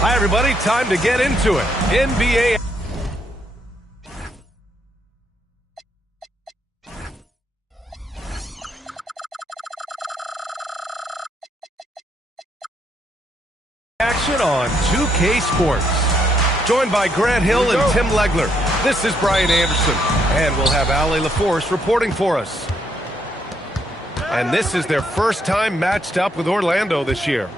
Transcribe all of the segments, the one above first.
Hi, everybody. Time to get into it. NBA. Action on 2K Sports. Joined by Grant Hill and Tim Legler. This is Brian Anderson. And we'll have Allie LaForce reporting for us. And this is their first time matched up with Orlando this year.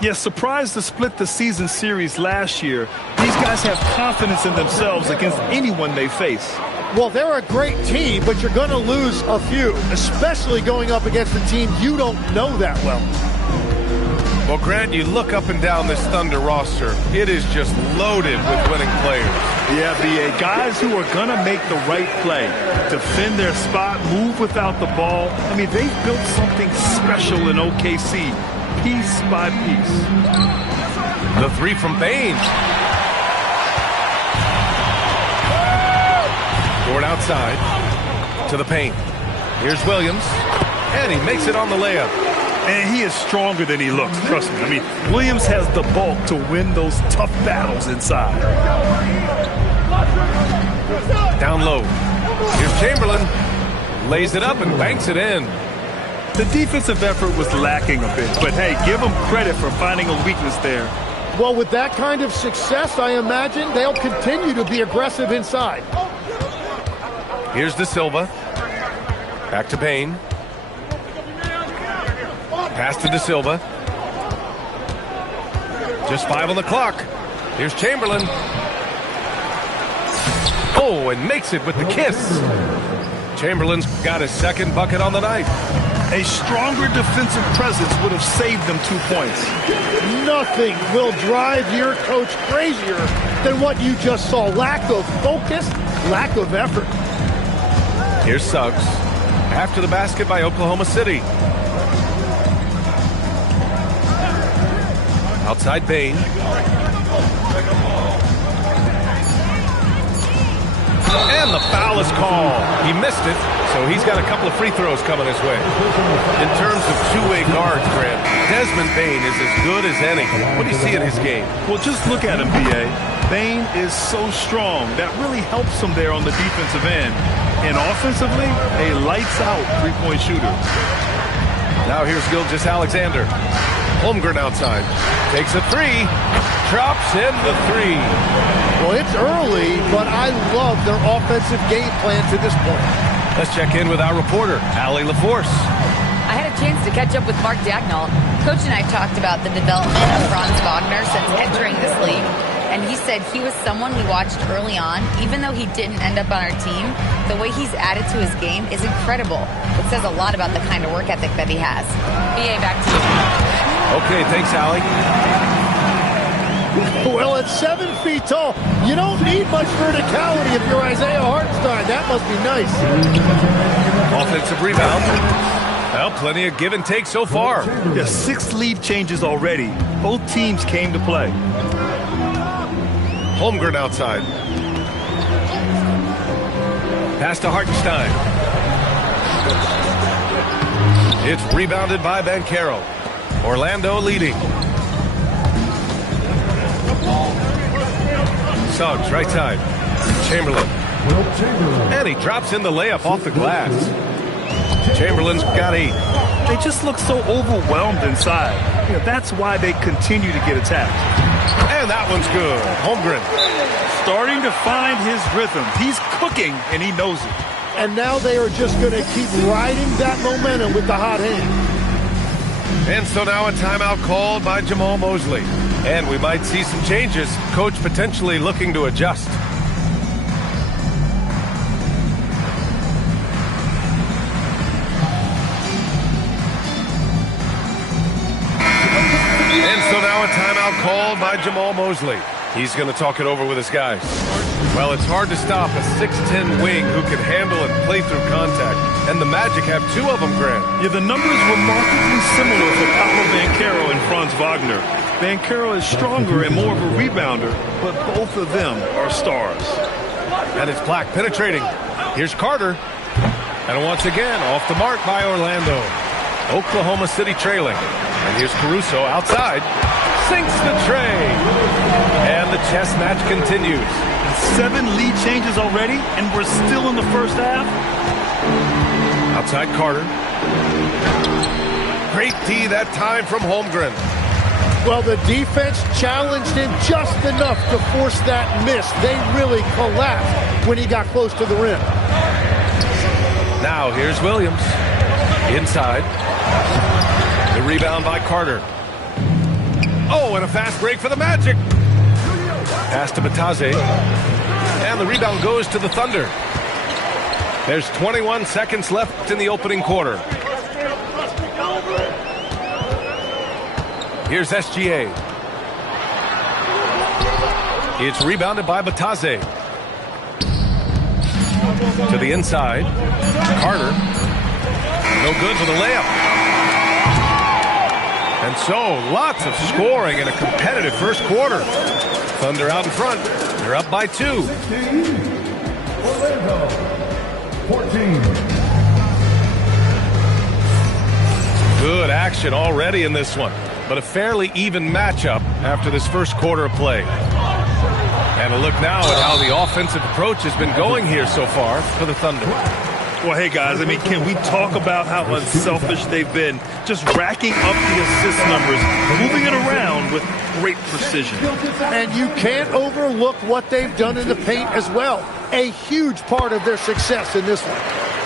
Yes, surprised to split the season series last year. These guys have confidence in themselves against anyone they face. Well, they're a great team, but you're going to lose a few, especially going up against a team you don't know that well. Well, Grant, you look up and down this Thunder roster. It is just loaded with winning players. Yeah, B.A. Guys who are going to make the right play, defend their spot, move without the ball. I mean, they've built something special in OKC, piece by piece. The three from Bain. Forward outside to the paint. Here's Williams, and he makes it on the layup. And he is stronger than he looks, trust me. I mean, Williams has the bulk to win those tough battles inside. Down low. Here's Chamberlain. Lays it up and banks it in. The defensive effort was lacking a bit, but hey, give them credit for finding a weakness there. Well, with that kind of success, I imagine they'll continue to be aggressive inside. Here's De Silva. Back to Bain. Pass to De Silva. Just 5 on the clock. Here's Chamberlain. Oh, and makes it with the kiss. Chamberlain's got his second bucket on the night. A stronger defensive presence would have saved them 2 points. Nothing will drive your coach crazier than what you just saw. Lack of focus, lack of effort. Here's Suggs. After the basket by Oklahoma City. Outside Bain. And the foul is called. He missed it, so he's got a couple of free throws coming his way. In terms of two-way guards, Grant, Desmond Bain is as good as any. What do you see in his game? Well, just look at him, B.A. Bain is so strong. That really helps him there on the defensive end. And offensively, a lights-out three-point shooter. Now here's Gilgeous-Alexander. Holmgren outside. Takes a three. Drops in the three. Well, it's early, but I love their offensive game plan to this point. Let's check in with our reporter, Allie LaForce. I had a chance to catch up with Mark Dagnall. Coach and I talked about the development of Franz Wagner since entering this league. And he said he was someone we watched early on. Even though he didn't end up on our team, the way he's added to his game is incredible. It says a lot about the kind of work ethic that he has. BA, back to you. Okay, thanks, Allie. Well, at 7 feet tall, you don't need much verticality if you're Isaiah Hartenstein. That must be nice. Offensive rebound. Well, plenty of give and take so far. Yeah, 6 lead changes already. Both teams came to play. Holmgren outside. Pass to Hartenstein. It's rebounded by Banchero. Orlando leading. Suggs, right side. Chamberlain. And he drops in the layup off the glass. Chamberlain's got 8. They just look so overwhelmed inside. You know, that's why they continue to get attacked. And that one's good. Holmgren. Starting to find his rhythm. He's cooking, and he knows it. And now they are just going to keep riding that momentum with the hot hand. And so now a timeout called by Jamal Mosley. And we might see some changes. Coach potentially looking to adjust. And so now a timeout called by Jamal Mosley. He's going to talk it over with his guys. Well, it's hard to stop a 6'10 wing who can handle and play through contact. And the Magic have 2 of them, Grant. Yeah, the numbers remarkably similar for Paolo Banchero and Franz Wagner. Banchero is stronger and more of a rebounder, but both of them are stars. And it's Black penetrating. Here's Carter. And once again, off the mark by Orlando. Oklahoma City trailing. And here's Caruso outside. sinks the tray. And the chess match continues. 7 lead changes already, and we're still in the first half. Outside Carter. Great D that time from Holmgren. Well, the defense challenged him just enough to force that miss. They really collapsed when he got close to the rim. Now here's Williams. Inside. The rebound by Carter. Oh, and a fast break for the Magic. Pass to Batase. And the rebound goes to the Thunder. There's 21 seconds left in the opening quarter. Here's SGA. It's rebounded by Batase. To the inside. Carter. No good for the layup. And so, lots of scoring in a competitive first quarter. Thunder out in front. They're up by 2. 14. Good action already in this one, but a fairly even matchup after this first quarter of play. And a look now at how the offensive approach has been going here so far for the Thunder. Well, hey, guys, I mean, can we talk about how unselfish they've been? Just racking up the assist numbers, moving it around with great precision. And you can't overlook what they've done in the paint as well. A huge part of their success in this one.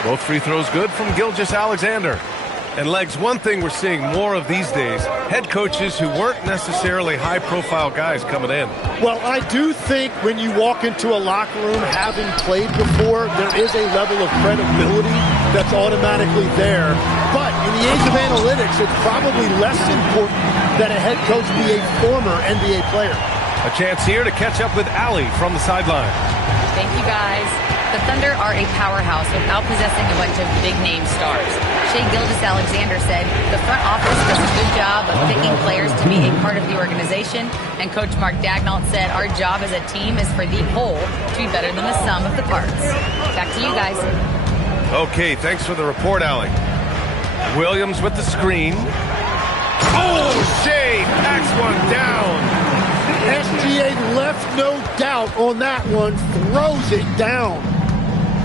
Both free throws good from Gilgeous-Alexander. And Legs, one thing we're seeing more of these days, head coaches who weren't necessarily high-profile guys coming in. Well, I do think when you walk into a locker room having played before, there is a level of credibility that's automatically there. But in the age of analytics, it's probably less important that a head coach be a former NBA player. A chance here to catch up with Allie from the sideline. Thank you, guys. The Thunder are a powerhouse without possessing a bunch of big-name stars. Shai Gilgeous-Alexander said the front office does a good job of picking players to be a part of the organization, and Coach Mark Daigneault said our job as a team is for the whole to be better than the sum of the parts. Back to you guys. Okay, thanks for the report, Allie. Williams with the screen. Oh, Shai packs one down. SGA left no doubt on that one, throws it down.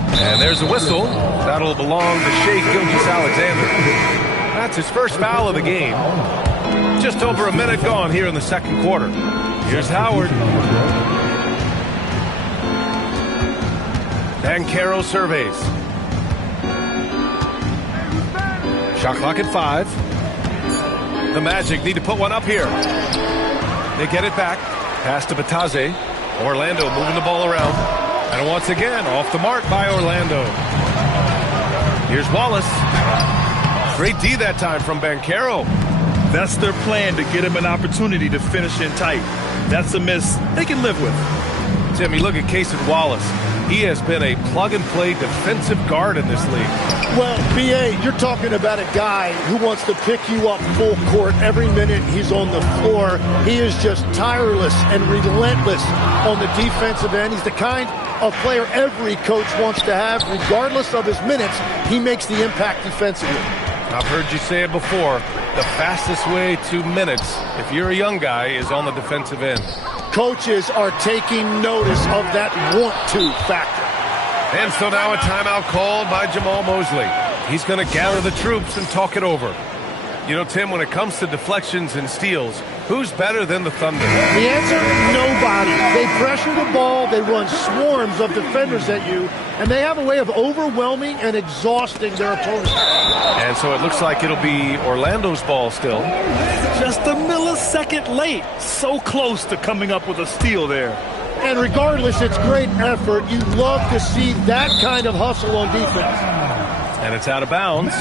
And there's a whistle. That'll belong to Shai Gilgeous-Alexander. That's his first foul of the game. Just over a minute gone here in the second quarter. Here's Howard. Banchero surveys. Shot clock at 5. The Magic need to put one up here. They get it back. Pass to Batase. Orlando moving the ball around. And once again, off the mark by Orlando. Here's Wallace. Great D that time from Banchero. That's their plan, to get him an opportunity to finish in tight. That's a miss they can live with. Tim, you look at Casey Wallace. He has been a plug-and-play defensive guard in this league. Well, B.A., you're talking about a guy who wants to pick you up full court every minute he's on the floor. He is just tireless and relentless on the defensive end. He's the kind of player every coach wants to have. Regardless of his minutes, he makes the impact defensively. I've heard you say it before. The fastest way to minutes, if you're a young guy, is on the defensive end. Coaches are taking notice of that want-to factor. And so now a timeout called by Jamal Mosley. He's going to gather the troops and talk it over. You know, Tim, when it comes to deflections and steals, who's better than the Thunder? The answer, nobody. They pressure the ball, they run swarms of defenders at you, and they have a way of overwhelming and exhausting their opponents. And so it looks like it'll be Orlando's ball still. Just a millisecond late. So close to coming up with a steal there. And regardless, it's great effort. You love to see that kind of hustle on defense. And it's out of bounds.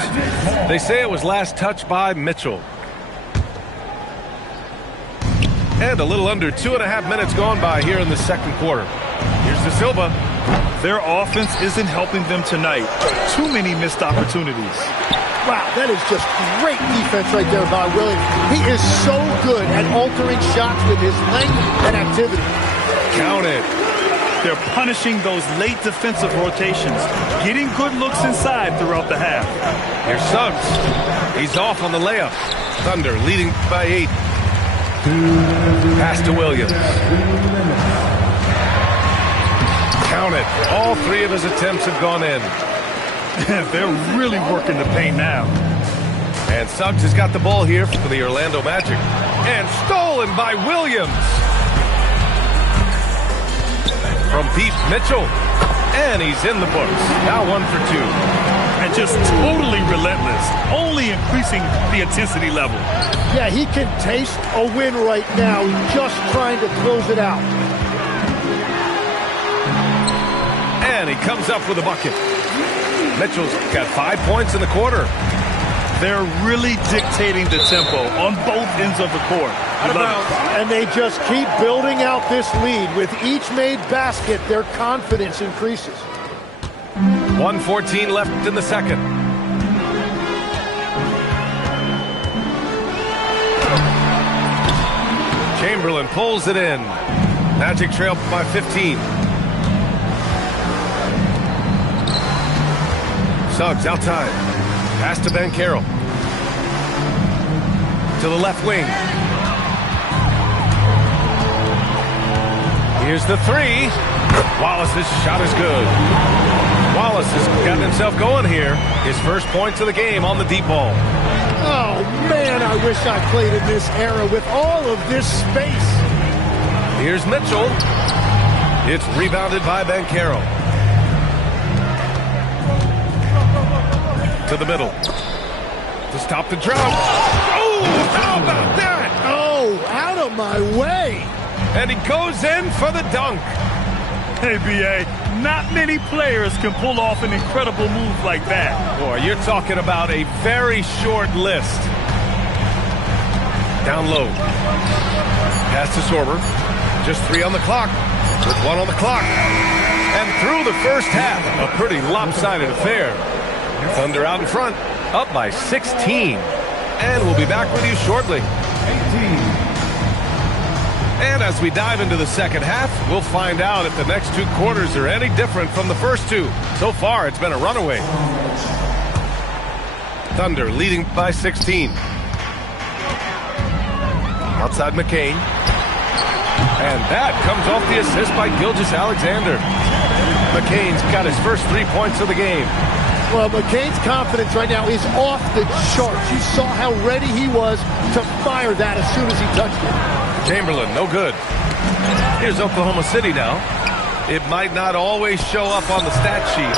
They say it was last touched by Mitchell. And a little under 2.5 minutes gone by here in the second quarter. Here's De Silva. Their offense isn't helping them tonight. Too many missed opportunities. Wow, that is just great defense right there by Williams. He is so good at altering shots with his length and activity. Count it. They're punishing those late defensive rotations, getting good looks inside throughout the half. Here's Suggs. He's off on the layup. Thunder leading by 8. Pass to Williams. Count it. All three of his attempts have gone in. They're really working the paint now. And Suggs has got the ball here for the Orlando Magic. And stolen by Williams. From deep, Mitchell. And he's in the books. Now 1 for 2. And just totally relentless. Only increasing the intensity level. Yeah, he can taste a win right now. He's just trying to close it out. And he comes up with a bucket. Mitchell's got 5 points in the quarter. They're really dictating the tempo on both ends of the court. And they just keep building out this lead. With each made basket, their confidence increases. 1:14 left in the second. Chamberlain pulls it in. Magic trail by 15. Suggs outside. Pass to Banchero. To the left wing. Here's the three. Wallace's shot is good. Wallace has gotten himself going here. His first points of the game on the deep ball. Oh, man, I wish I played in this era with all of this space. Here's Mitchell. It's rebounded by Banchero. To the middle. To stop the drought. Oh, how about that? Oh, out of my way. And he goes in for the dunk. Hey, B.A., not many players can pull off an incredible move like that. Boy, you're talking about a very short list. Down low. Pass to Sorber. Just 3 on the clock. With 1 on the clock. And through the first half, a pretty lopsided affair. Thunder out in front, up by 16. And we'll be back with you shortly. 18. And as we dive into the second half, we'll find out if the next 2 quarters are any different from the first 2. So far, it's been a runaway. Thunder leading by 16. Outside McCain. And that comes off the assist by Gilgeous-Alexander. McCain's got his first 3 points of the game. Well, McCain's confidence right now is off the charts. You saw how ready he was to fire that as soon as he touched it. Chamberlain, no good. Here's Oklahoma City now. It might not always show up on the stat sheet,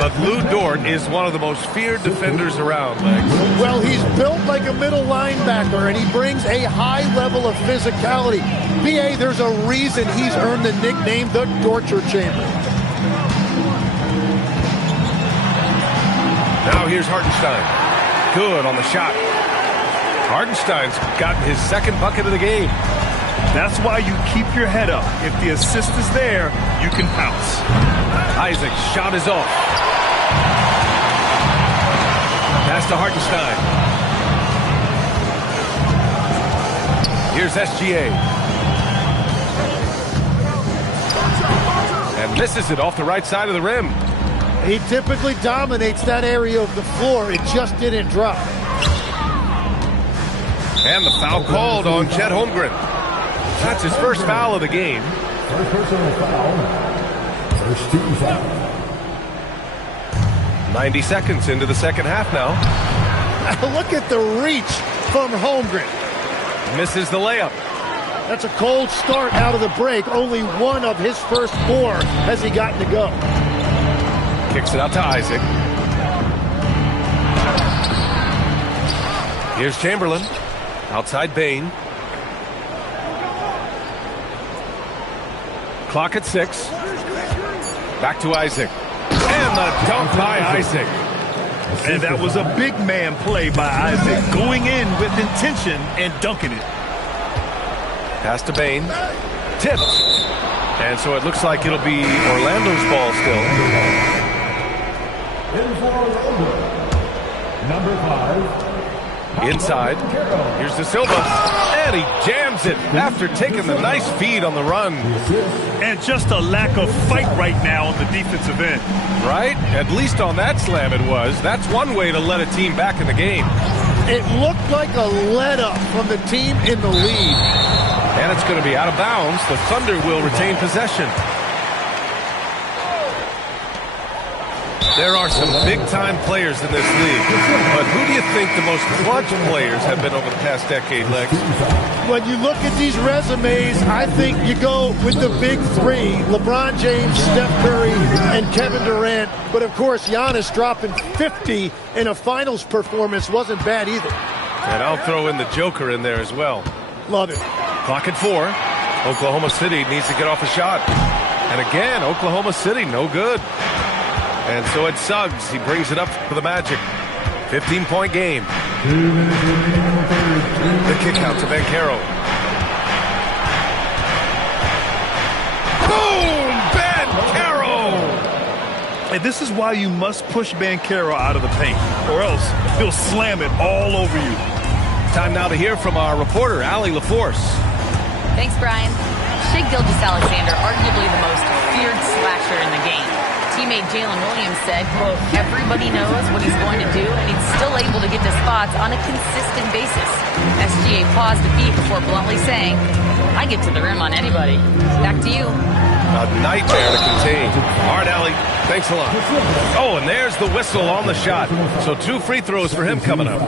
but Lou Dort is one of the most feared defenders around, Legs. Well, he's built like a middle linebacker, and he brings a high level of physicality. B.A., there's a reason he's earned the nickname the Torture Chamber. Now here's Hartenstein. Good on the shot. Hartenstein's gotten his second bucket of the game. That's why you keep your head up. If the assist is there, you can pounce. Isaac's shot is off. Pass to Hartenstein. Here's SGA. And misses it off the right side of the rim. He typically dominates that area of the floor. It just didn't drop. And the foul called on Chet Holmgren. That's his first foul of the game. First personal foul. First team foul. 90 seconds into the second half now. Look at the reach from Holmgren. Misses the layup. That's a cold start out of the break. Only 1 of his first 4 has he gotten to go. Kicks it out to Isaac. Here's Chamberlain. Outside Bain. Clock at 6. Back to Isaac. And the dunk by Isaac. And that was a big man play by Isaac. Going in with intention and dunking it. Pass to Bain. Tipped. And so it looks like it'll be Orlando's ball still. In for Orlando. Number 5. Inside. Here's De Silva. And he jams it after taking the nice feed on the run. And just a lack of fight right now on the defensive end. Right? At least on that slam it was. That's one way to let a team back in the game. It looked like a let-up from the team in the lead. And it's going to be out of bounds. The Thunder will retain possession. There are some big-time players in this league. But who do you think the most clutch players have been over the past decade, Lex? When you look at these resumes, I think you go with the big three. LeBron James, Steph Curry, and Kevin Durant. But, of course, Giannis dropping 50 in a finals performance wasn't bad either. And I'll throw in the Joker in there as well. Love it. Clock at 4. Oklahoma City needs to get off a shot. And again, Oklahoma City, no good. And so it's Suggs. He brings it up for the Magic. 15-point game. The kick out to Banchero. Boom! Banchero! And this is why you must push Banchero out of the paint, or else he'll slam it all over you. Time now to hear from our reporter, Allie LaForce. Thanks, Brian. Shai Gilgeous-Alexander, arguably the most feared slasher in the game. Teammate Jalen Williams said, quote, everybody knows what he's going to do, and he's still able to get to spots on a consistent basis. SGA paused the beat before bluntly saying, I get to the rim on anybody. Back to you. A nightmare to contain. All right, Allie, thanks a lot. Oh, and there's the whistle on the shot. So 2 free throws for him coming up.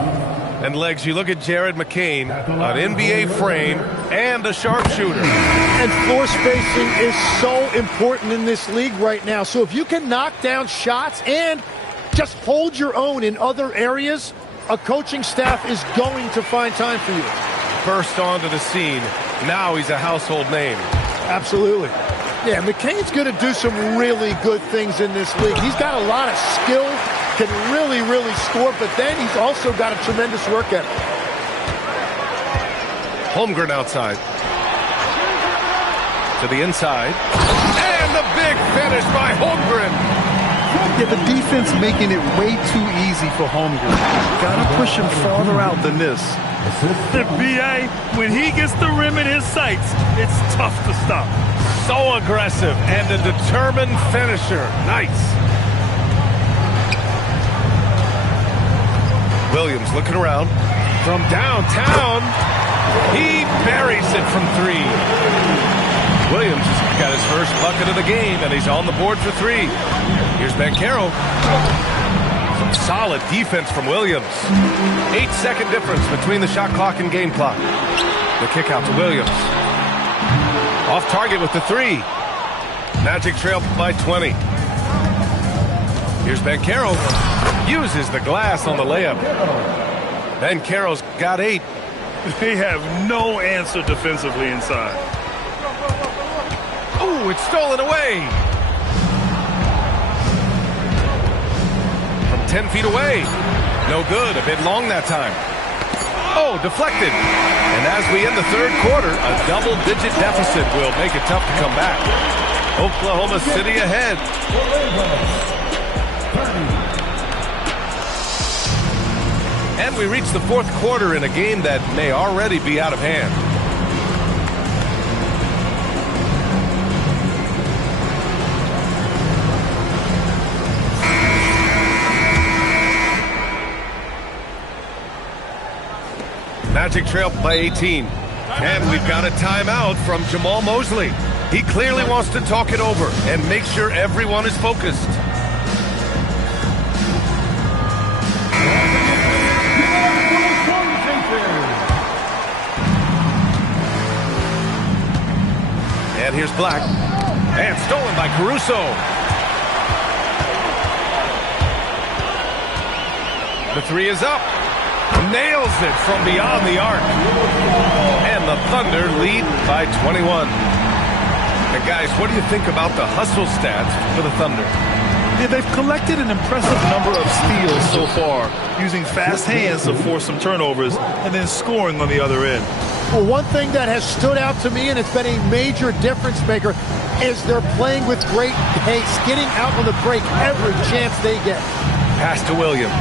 And, Legs, you look at Jared McCain, an NBA frame, and a sharpshooter. And floor spacing is so important in this league right now. So if you can knock down shots and just hold your own in other areas, a coaching staff is going to find time for you. First onto the scene. Now he's a household name. Absolutely. Yeah, McCain's going to do some really good things in this league. He's got a lot of skill, can really, really score, but then he's also got a tremendous work ethic. Holmgren outside. To the inside. And the big finish by Holmgren. Yeah, the defense making it way too easy for Holmgren. Gotta push him farther out than this. The BA, when he gets the rim in his sights, it's tough to stop. So aggressive and a determined finisher. Nice. Williams looking around. From downtown, he buries it from 3. Williams has got his first bucket of the game, and he's on the board for 3. Here's Banchero. Some solid defense from Williams. 8-second difference between the shot clock and game clock. The kick out to Williams. Off target with the 3. Magic trail by 20. Here's Banchero. Uses the glass on the layup. Banchero's got 8. They have no answer defensively inside. Oh, it's stolen away. From 10 feet away. No good. A bit long that time. Oh, deflected. And as we end the third quarter, a double-digit deficit will make it tough to come back. Oklahoma City ahead. And we reach the fourth quarter in a game that may already be out of hand. Magic trail by 18. And we've got a timeout from Jamal Mosley. He clearly wants to talk it over and make sure everyone is focused. And here's Black. And stolen by Caruso. The 3 is up. Nails it from beyond the arc. And the Thunder lead by 21. And guys, what do you think about the hustle stats for the Thunder? Yeah, they've collected an impressive number of steals so far, using fast hands to force some turnovers and then scoring on the other end. Well, one thing that has stood out to me, and it's been a major difference maker, is they're playing with great pace, getting out on the break every chance they get. Pass to Williams.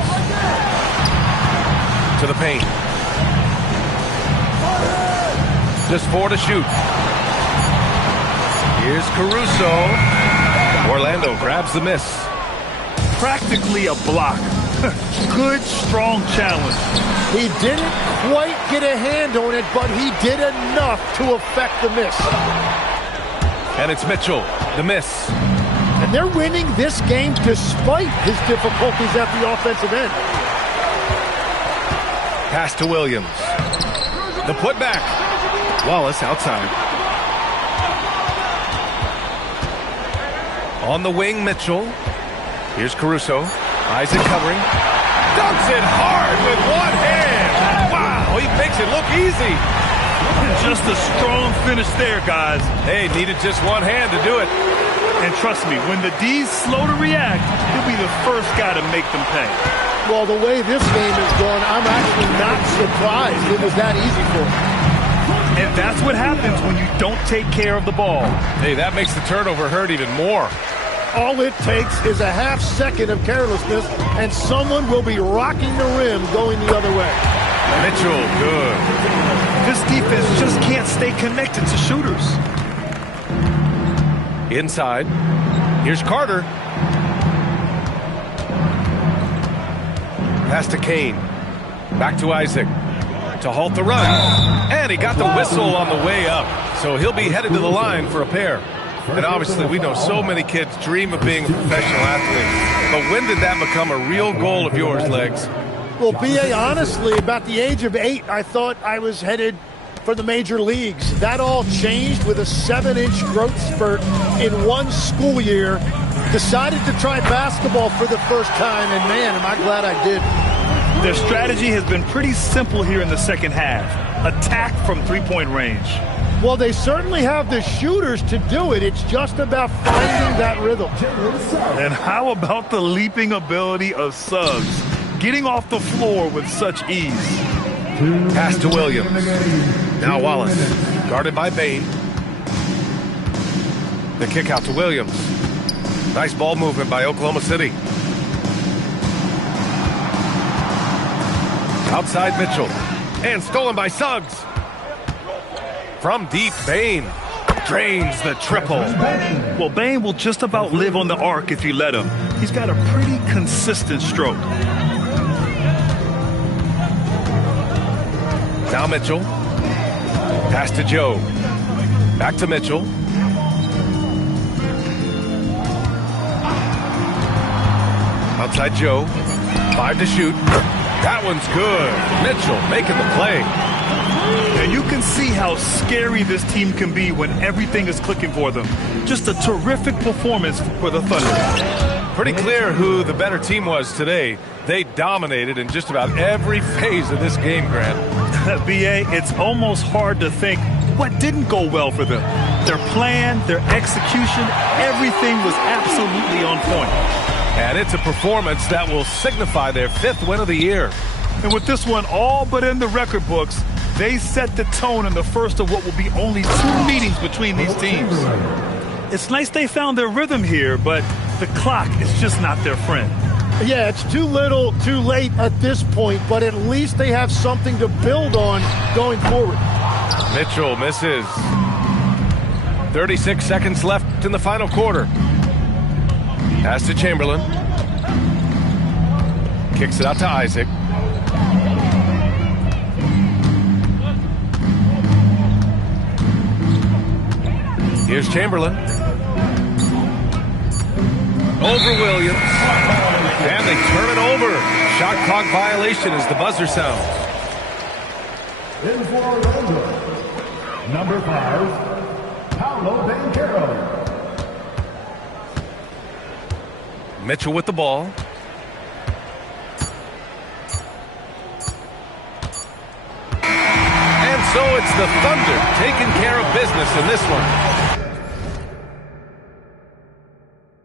To the paint. Just 4 to shoot. Here's Caruso. Orlando grabs the miss. Practically a block. Good, strong challenge. He didn't quite get a hand on it, but he did enough to affect the miss. And it's Mitchell, the miss. And they're winning this game despite his difficulties at the offensive end. Pass to Williams. The putback. Wallace outside. On the wing, Mitchell. Here's Caruso. Isaac covering. Dunks it hard with one hand. Wow, he makes it look easy. Just a strong finish there, guys. Hey, needed just one hand to do it. And trust me, when the D's slow to react, he'll be the first guy to make them pay. Well, the way this game is going, I'm actually not surprised it was that easy for him. And that's what happens when you don't take care of the ball. Hey, that makes the turnover hurt even more. All it takes is a half second of carelessness, and someone will be rocking the rim going the other way. Mitchell, good. This defense just can't stay connected to shooters. Inside. Here's Carter. Pass to Kane. Back to Isaac. To halt the run. And he got the whistle on the way up. So he'll be headed to the line for a pair. And obviously we know so many kids dream of being a professional athlete. But when did that become a real goal of yours, Legs? Well, B.A., honestly, about the age of 8, I thought I was headed for the major leagues. That all changed with a 7-inch growth spurt in one school year. Decided to try basketball for the first time, and man, am I glad I did. Their strategy has been pretty simple here in the second half. Attack from three-point range. Well, they certainly have the shooters to do it. It's just about finding that rhythm. And how about the leaping ability of Suggs? Getting off the floor with such ease. Pass to Williams. Now Wallace. Guarded by Bain. The kick out to Williams. Nice ball movement by Oklahoma City. Outside Mitchell. And stolen by Suggs. From deep, Bain drains the triple. Well, Bain will just about live on the arc if you let him. He's got a pretty consistent stroke. Now Mitchell. Pass to Joe. Back to Mitchell. Outside Joe. 5 to shoot. That one's good. Mitchell making the play. And you can see how scary this team can be when everything is clicking for them. Just a terrific performance for the Thunder. Pretty clear who the better team was today. They dominated in just about every phase of this game, Grant. B.A., it's almost hard to think what didn't go well for them. Their plan, their execution, everything was absolutely on point. And it's a performance that will signify their 5th win of the year. And with this one all but in the record books, they set the tone in the first of what will be only 2 meetings between these teams. It's nice they found their rhythm here, but the clock is just not their friend. Yeah, it's too little, too late at this point, but at least they have something to build on going forward. Mitchell misses. 36 seconds left in the final quarter. Pass to Chamberlain. Kicks it out to Isaac. Here's Chamberlain. Over Williams. And they turn it over. Shot clock violation as the buzzer sounds. In for Orlando, number 5, Paolo Banchero. Mitchell with the ball. And so it's the Thunder taking care of business in this one.